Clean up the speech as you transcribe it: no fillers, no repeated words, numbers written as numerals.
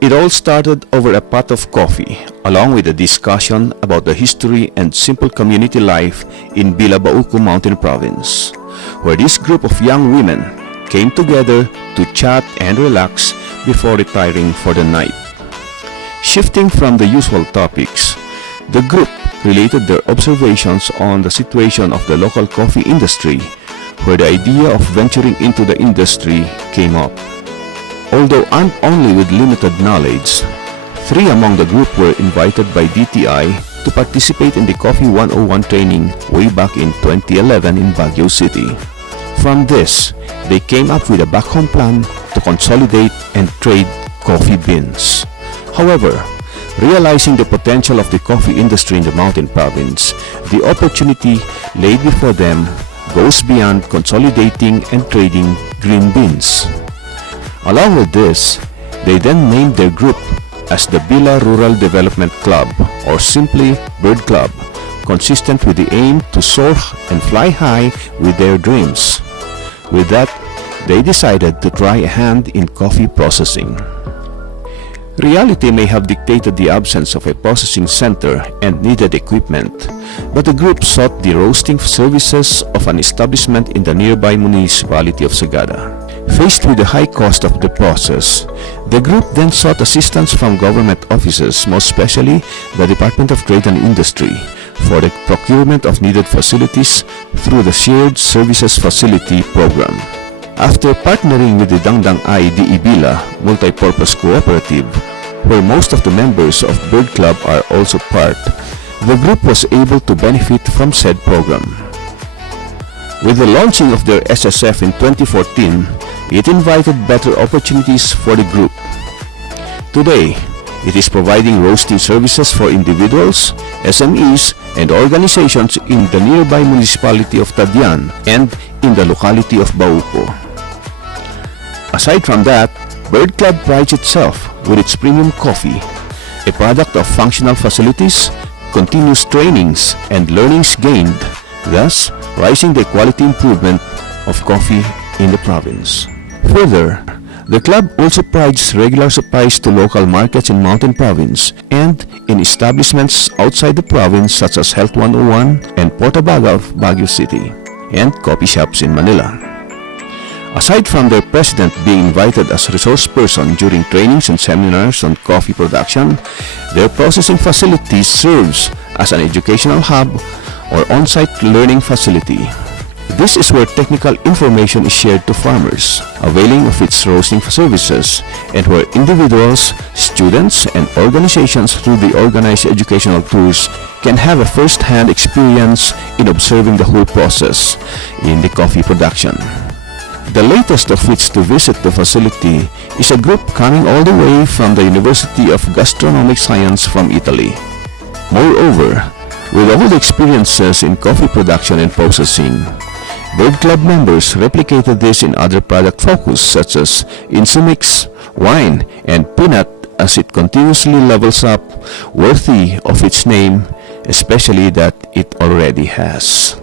It all started over a pot of coffee, along with a discussion about the history and simple community life in Bila Mountain Province, where this group of young women came together to chat and relax before retiring for the night. Shifting from the usual topics, the group related their observations on the situation of the local coffee industry, where the idea of venturing into the industry came up. Although armed only with limited knowledge, 3 among the group were invited by DTI to participate in the Coffee 101 training way back in 2011 in Baguio City. From this, they came up with a back-home plan to consolidate and trade coffee beans. However, realizing the potential of the coffee industry in the Mountain Province, the opportunity laid before them goes beyond consolidating and trading green beans. Along with this, they then named their group as the Bila Rural Development Club, or simply Bird Club, consistent with the aim to soar and fly high with their dreams. With that, they decided to try a hand in coffee processing. Reality may have dictated the absence of a processing center and needed equipment, but the group sought the roasting services of an establishment in the nearby municipality of Sagada. Faced with the high cost of the process, the group then sought assistance from government offices, most especially the Department of Trade and Industry, for the procurement of needed facilities through the Shared Services Facility Program. After partnering with the Dangdang Ay DE Bila Multipurpose Cooperative, where most of the members of Bird Club are also part, the group was able to benefit from said program. With the launching of their SSF in 2014, it invited better opportunities for the group. Today, it is providing roasting services for individuals, SMEs, and organizations in the nearby municipality of Tadian and in the locality of Bauco. Aside from that, Bird Club prides itself with its premium coffee, a product of functional facilities, continuous trainings, and learnings gained, thus rising the quality improvement of coffee in the province. Further, the club also provides regular supplies to local markets in Mountain Province and in establishments outside the province such as Health 101 and Portabaga of Baguio City, and coffee shops in Manila. Aside from their president being invited as resource person during trainings and seminars on coffee production, their processing facility serves as an educational hub or on-site learning facility. This is where technical information is shared to farmers, availing of its roasting services, and where individuals, students, and organizations through the organized educational tours can have a first-hand experience in observing the whole process in the coffee production. The latest of which to visit the facility is a group coming all the way from the University of Gastronomic Science from Italy. Moreover, with all the experiences in coffee production and processing, Bird Club members replicated this in other product focus such as Insumix, wine, and peanut as it continuously levels up, worthy of its name, especially that it already has.